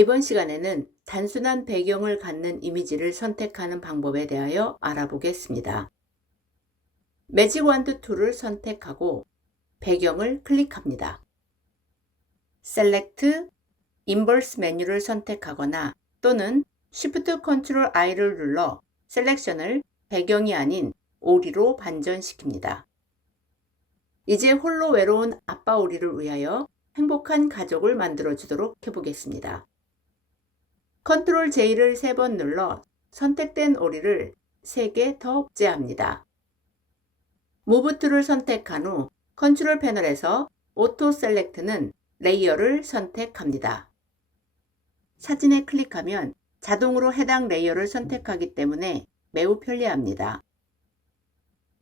이번 시간에는 단순한 배경을 갖는 이미지를 선택하는 방법에 대하여 알아보겠습니다. 매직 완드 툴을 선택하고 배경을 클릭합니다. Select Inverse 메뉴를 선택하거나 또는 Shift Ctrl I를 눌러 셀렉션을 배경이 아닌 오리로 반전시킵니다. 이제 홀로 외로운 아빠 오리를 위하여 행복한 가족을 만들어주도록 해보겠습니다. Ctrl J를 3번 눌러 선택된 오리를 3개 더 복제합니다. Move 툴을 선택한 후 컨트롤 패널에서 오토 셀렉트는 레이어를 선택합니다. 사진에 클릭하면 자동으로 해당 레이어를 선택하기 때문에 매우 편리합니다.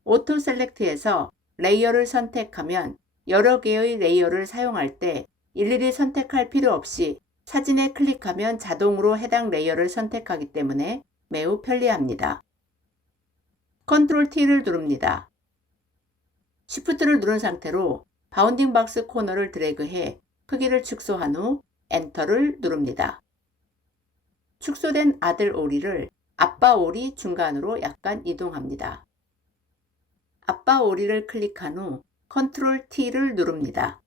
오토 셀렉트에서 레이어를 선택하면 여러 개의 레이어를 사용할 때 일일이 선택할 필요 없이 사진에 클릭하면 자동으로 해당 레이어를 선택하기 때문에 매우 편리합니다. Ctrl T를 누릅니다. Shift를 누른 상태로 바운딩 박스 코너를 드래그해 크기를 축소한 후 엔터를 누릅니다. 축소된 아들 오리를 아빠 오리 중간으로 약간 이동합니다. 아빠 오리를 클릭한 후 Ctrl T를 누릅니다.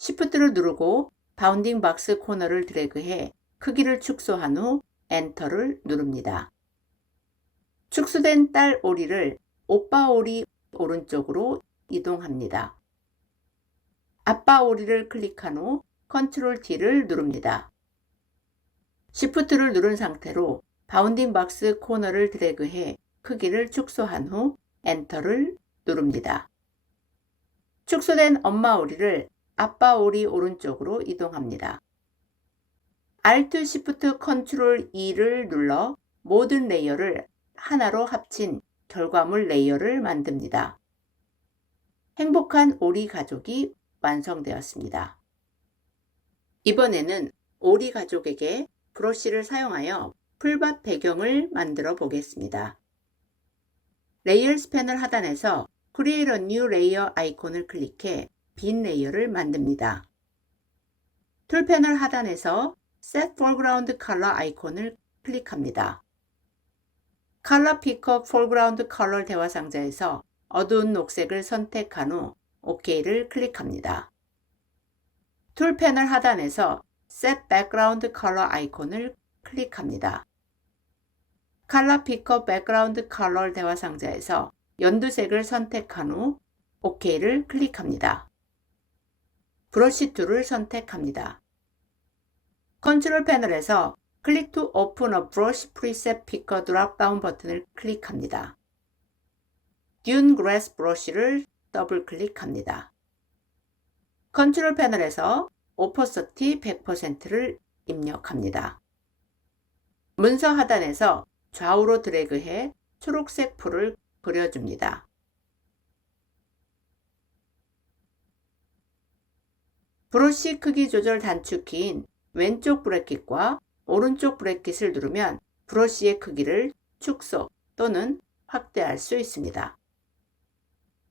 Shift를 누르고 바운딩 박스 코너를 드래그해 크기를 축소한 후 엔터를 누릅니다. 축소된 딸 오리를 오빠 오리 오른쪽으로 이동합니다. 아빠 오리를 클릭한 후 Ctrl T를 누릅니다. Shift를 누른 상태로 바운딩 박스 코너를 드래그해 크기를 축소한 후 엔터를 누릅니다. 축소된 엄마 오리를 아빠 오리 오른쪽으로 이동합니다. Alt Shift Ctrl E를 눌러 모든 레이어를 하나로 합친 결과물 레이어를 만듭니다. 행복한 오리 가족이 완성되었습니다. 이번에는 오리 가족에게 브러쉬를 사용하여 풀밭 배경을 만들어 보겠습니다. 레이어스 패널 하단에서 Create a New Layer 아이콘을 클릭해 빈 레이어를 만듭니다. 툴 패널 하단에서 Set Foreground Color 아이콘을 클릭합니다. Color Picker Foreground Color 대화 상자에서 어두운 녹색을 선택한 후 OK를 클릭합니다. 툴 패널 하단에서 Set Background Color 아이콘을 클릭합니다. Color Picker Background Color 대화 상자에서 연두색을 선택한 후 OK를 클릭합니다. 브러쉬 툴을 선택합니다. 컨트롤 패널에서 Click to Open a Brush Preset Picker 드롭다운 버튼을 클릭합니다. Dune Grass 브러쉬를 더블 클릭합니다. 컨트롤 패널에서 Opacity 100%를 입력합니다. 문서 하단에서 좌우로 드래그해 초록색 풀을 그려줍니다. 브러쉬 크기 조절 단축키인 왼쪽 브래킷과 오른쪽 브래킷을 누르면 브러쉬의 크기를 축소 또는 확대할 수 있습니다.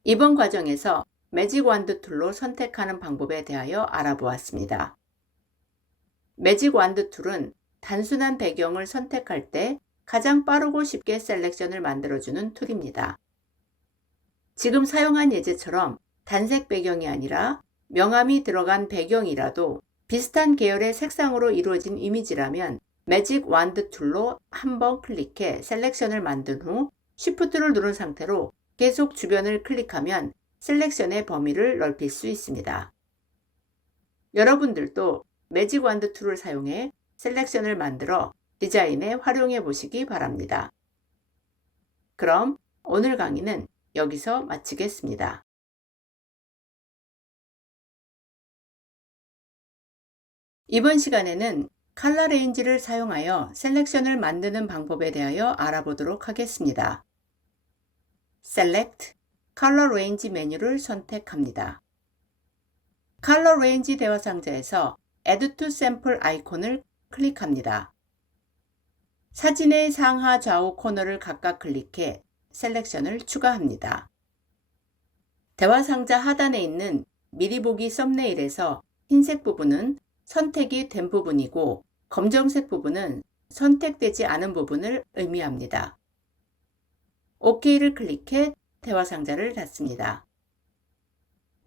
이번 과정에서 매직 완드 툴로 선택하는 방법에 대하여 알아보았습니다. 매직 완드 툴은 단순한 배경을 선택할 때 가장 빠르고 쉽게 셀렉션을 만들어주는 툴입니다. 지금 사용한 예제처럼 단색 배경이 아니라 명암이 들어간 배경이라도 비슷한 계열의 색상으로 이루어진 이미지라면 매직 완드 툴로 한번 클릭해 셀렉션을 만든 후 Shift를 누른 상태로 계속 주변을 클릭하면 셀렉션의 범위를 넓힐 수 있습니다. 여러분들도 매직 완드 툴을 사용해 셀렉션을 만들어 디자인에 활용해 보시기 바랍니다. 그럼 오늘 강의는 여기서 마치겠습니다. 이번 시간에는 컬러 레인지를 사용하여 셀렉션을 만드는 방법에 대하여 알아보도록 하겠습니다. Select Color Range 메뉴를 선택합니다. Color Range 대화 상자에서 Add to Sample 아이콘을 클릭합니다. 사진의 상하 좌우 코너를 각각 클릭해 셀렉션을 추가합니다. 대화 상자 하단에 있는 미리 보기 썸네일에서 흰색 부분은 선택이 된 부분이고 검정색 부분은 선택되지 않은 부분을 의미합니다. OK를 클릭해 대화 상자를 닫습니다.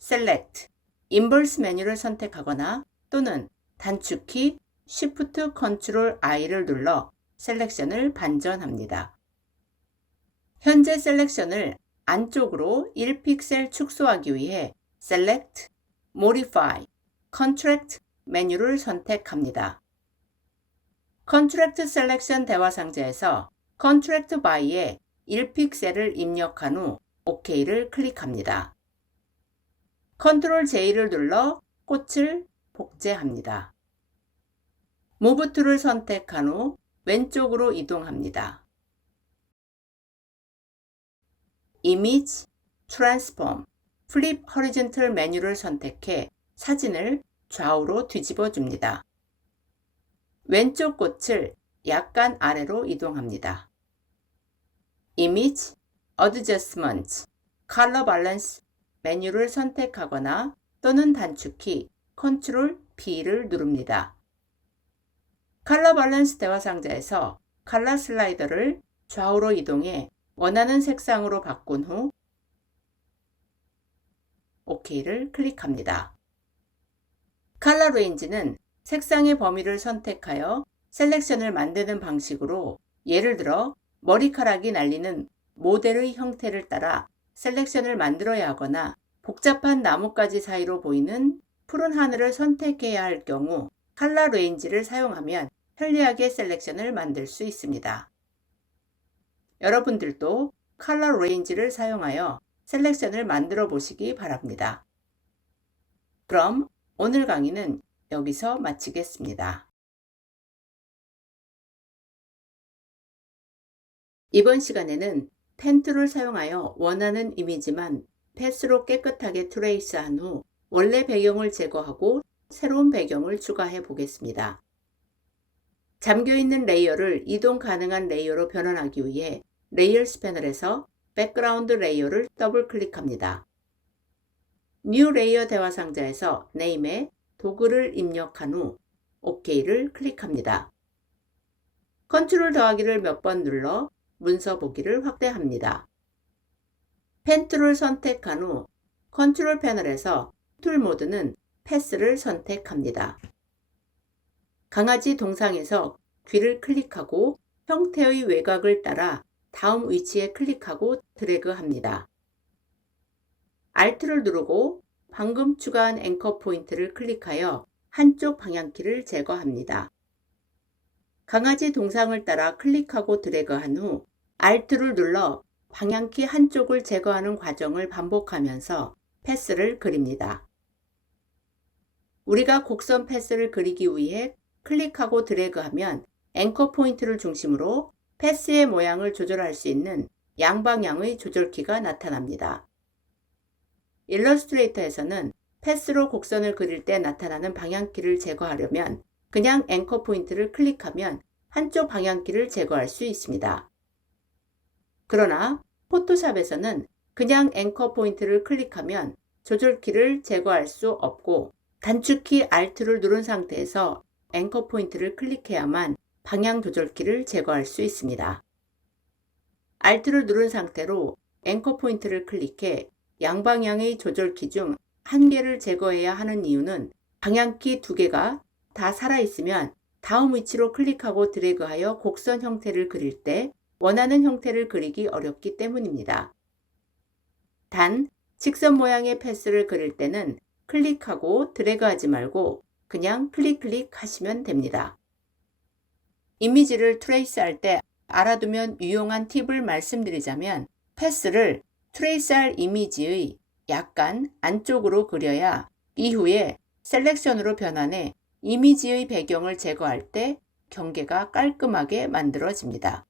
Select, 인버스 메뉴를 선택하거나 또는 단축키 Shift Ctrl I를 눌러 셀렉션을 반전합니다. 현재 셀렉션을 안쪽으로 1픽셀 축소하기 위해 Select, Modify, Contract 메뉴를 선택합니다. Contract Selection 대화 상자에서 Contract By에 1픽셀을 입력한 후 OK를 클릭합니다. Ctrl J를 눌러 꽃을 복제합니다. Move To를 선택한 후 왼쪽으로 이동합니다. Image, Transform, Flip Horizontal 메뉴를 선택해 사진을 좌우로 뒤집어 줍니다. 왼쪽 꽃을 약간 아래로 이동합니다. Image, Adjustment, Color Balance 메뉴를 선택하거나 또는 단축키 Ctrl B를 누릅니다. 컬러 밸런스 대화 상자에서 컬러 슬라이더를 좌우로 이동해 원하는 색상으로 바꾼 후 OK를 클릭합니다. 컬러 레인지는 색상의 범위를 선택하여 셀렉션을 만드는 방식으로 예를 들어 머리카락이 날리는 모델의 형태를 따라 셀렉션을 만들어야 하거나 복잡한 나뭇가지 사이로 보이는 푸른 하늘을 선택해야 할 경우 컬러 레인지를 사용하면 편리하게 셀렉션을 만들 수 있습니다. 여러분들도 컬러 레인지를 사용하여 셀렉션을 만들어 보시기 바랍니다. 그럼 오늘 강의는 여기서 마치겠습니다. 이번 시간에는 펜 툴을 사용하여 원하는 이미지만 패스로 깨끗하게 트레이스한 후 원래 배경을 제거하고 새로운 배경을 추가해 보겠습니다. 잠겨있는 레이어를 이동 가능한 레이어로 변환하기 위해 레이어스 패널에서 백그라운드 레이어를 더블 클릭합니다. 뉴 레이어 대화 상자에서 네임에 도구를 입력한 후 OK를 클릭합니다. 컨트롤 더하기를 몇 번 눌러 문서 보기를 확대합니다. 펜 툴을 선택한 후 컨트롤 패널에서 툴 모드는 패스를 선택합니다. 강아지 동상에서 귀를 클릭하고 형태의 외곽을 따라 다음 위치에 클릭하고 드래그합니다. Alt를 누르고 방금 추가한 앵커 포인트를 클릭하여 한쪽 방향키를 제거합니다. 강아지 동상을 따라 클릭하고 드래그한 후 Alt를 눌러 방향키 한쪽을 제거하는 과정을 반복하면서 패스를 그립니다. 우리가 곡선 패스를 그리기 위해 클릭하고 드래그하면 앵커 포인트를 중심으로 패스의 모양을 조절할 수 있는 양방향의 조절키가 나타납니다. 일러스트레이터에서는 패스로 곡선을 그릴 때 나타나는 방향키를 제거하려면 그냥 앵커 포인트를 클릭하면 한쪽 방향키를 제거할 수 있습니다. 그러나 포토샵에서는 그냥 앵커 포인트를 클릭하면 조절키를 제거할 수 없고 단축키 Alt를 누른 상태에서 앵커 포인트를 클릭해야만 방향 조절키를 제거할 수 있습니다. Alt를 누른 상태로 앵커 포인트를 클릭해 양방향의 조절키 중 한 개를 제거해야 하는 이유는 방향키 두 개가 다 살아있으면 다음 위치로 클릭하고 드래그하여 곡선 형태를 그릴 때 원하는 형태를 그리기 어렵기 때문입니다. 단, 직선 모양의 패스를 그릴 때는 클릭하고 드래그하지 말고 그냥 클릭 하시면 됩니다. 이미지를 트레이스할 때 알아두면 유용한 팁을 말씀드리자면 패스를 트레이스할 이미지의 약간 안쪽으로 그려야 이후에 셀렉션으로 변환해 이미지의 배경을 제거할 때 경계가 깔끔하게 만들어집니다.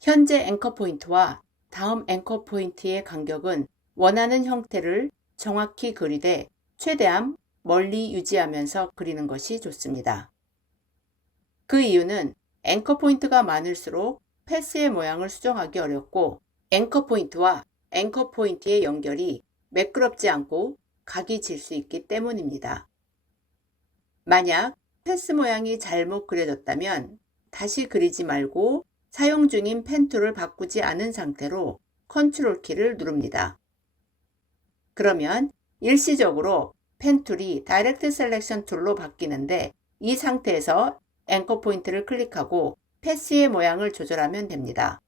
현재 앵커 포인트와 다음 앵커 포인트의 간격은 원하는 형태를 정확히 그리되 최대한 멀리 유지하면서 그리는 것이 좋습니다. 그 이유는 앵커 포인트가 많을수록 패스의 모양을 수정하기 어렵고 앵커 포인트와 앵커 포인트의 연결이 매끄럽지 않고 각이 질 수 있기 때문입니다. 만약 패스 모양이 잘못 그려졌다면 다시 그리지 말고 사용 중인 펜 툴을 바꾸지 않은 상태로 컨트롤 키를 누릅니다. 그러면 일시적으로 펜 툴이 다이렉트 셀렉션 툴로 바뀌는데 이 상태에서 앵커 포인트를 클릭하고 패스의 모양을 조절하면 됩니다.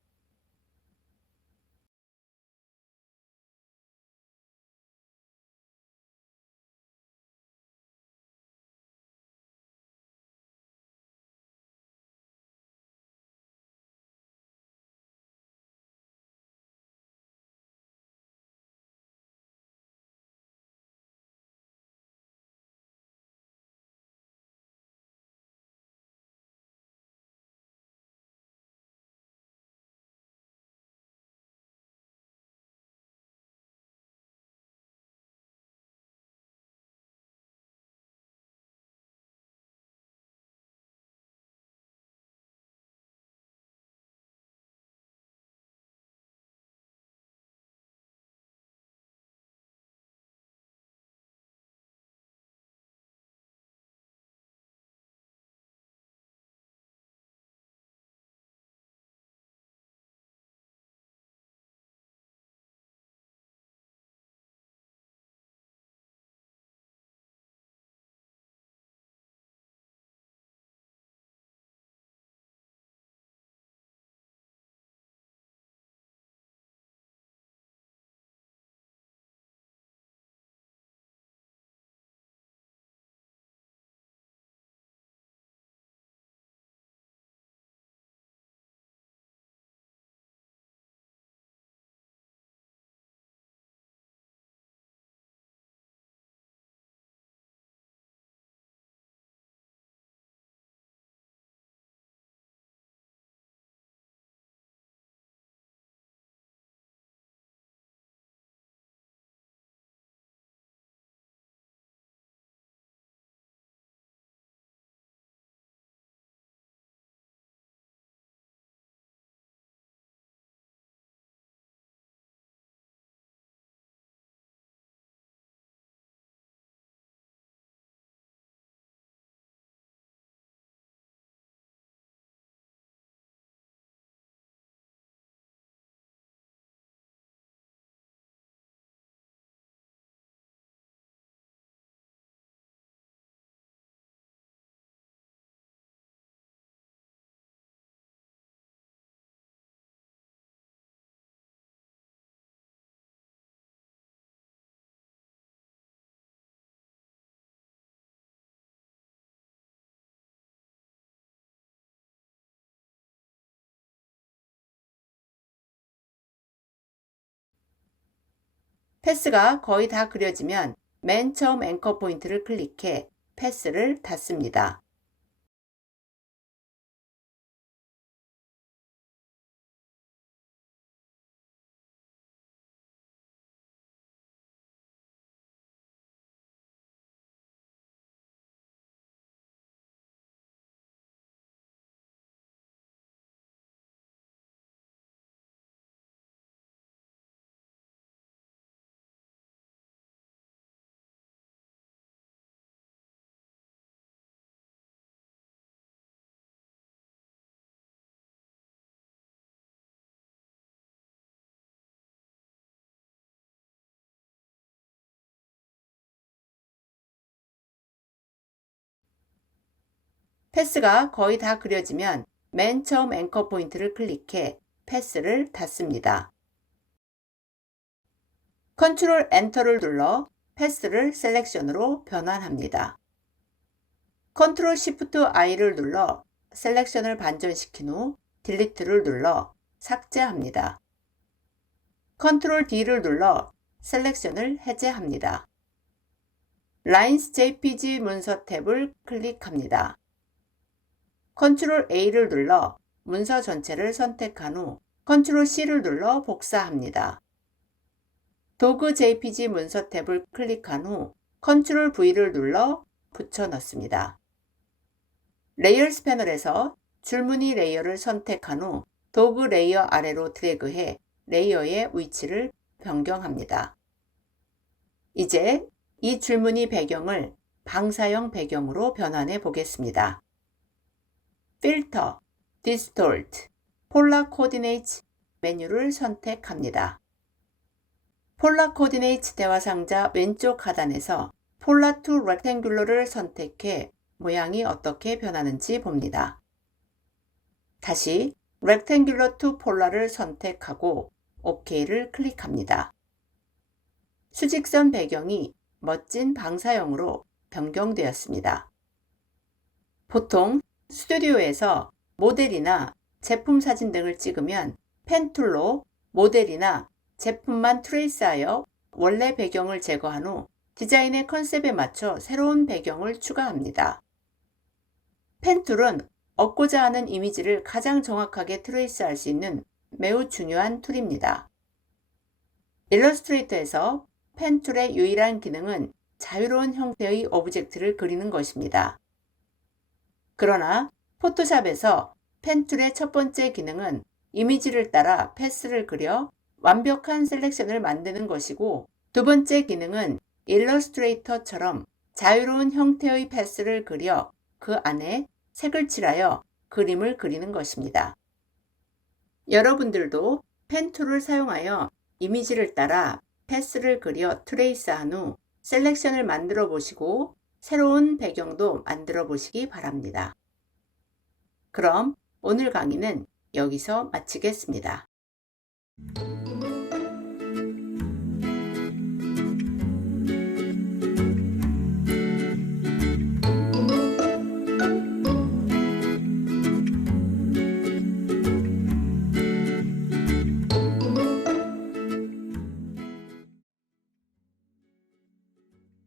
패스가 거의 다 그려지면 맨 처음 앵커 포인트를 클릭해 패스를 닫습니다. 패스가 거의 다 그려지면 맨 처음 앵커 포인트를 클릭해 패스를 닫습니다. 컨트롤 엔터를 눌러 패스를 셀렉션으로 변환합니다. 컨트롤 시프트 I를 눌러 셀렉션을 반전시킨 후 딜리트를 눌러 삭제합니다. 컨트롤 D를 눌러 셀렉션을 해제합니다. 라인스 JPG 문서 탭을 클릭합니다. 컨트롤 A를 눌러 문서 전체를 선택한 후 컨트롤 C를 눌러 복사합니다. 도구 JPG 문서 탭을 클릭한 후 컨트롤 V를 눌러 붙여 넣습니다. 레이어스 패널에서 줄무늬 레이어를 선택한 후 도구 레이어 아래로 드래그해 레이어의 위치를 변경합니다. 이제 이 줄무늬 배경을 방사형 배경으로 변환해 보겠습니다. 필터, Distort, Polar Coordinates 메뉴를 선택합니다. Polar Coordinates 대화 상자 왼쪽 하단에서 Polar to Rectangular를 선택해 모양이 어떻게 변하는지 봅니다. 다시 Rectangular to Polar를 선택하고 OK를 클릭합니다. 수직선 배경이 멋진 방사형으로 변경되었습니다. 보통 스튜디오에서 모델이나 제품 사진 등을 찍으면 펜툴로 모델이나 제품만 트레이스하여 원래 배경을 제거한 후 디자인의 컨셉에 맞춰 새로운 배경을 추가합니다. 펜툴은 얻고자 하는 이미지를 가장 정확하게 트레이스할 수 있는 매우 중요한 툴입니다. 일러스트레이터에서 펜툴의 유일한 기능은 자유로운 형태의 오브젝트를 그리는 것입니다. 그러나 포토샵에서 펜툴의 첫 번째 기능은 이미지를 따라 패스를 그려 완벽한 셀렉션을 만드는 것이고, 두 번째 기능은 일러스트레이터처럼 자유로운 형태의 패스를 그려 그 안에 색을 칠하여 그림을 그리는 것입니다. 여러분들도 펜툴을 사용하여 이미지를 따라 패스를 그려 트레이스한 후 셀렉션을 만들어 보시고 새로운 배경도 만들어 보시기 바랍니다. 그럼 오늘 강의는 여기서 마치겠습니다.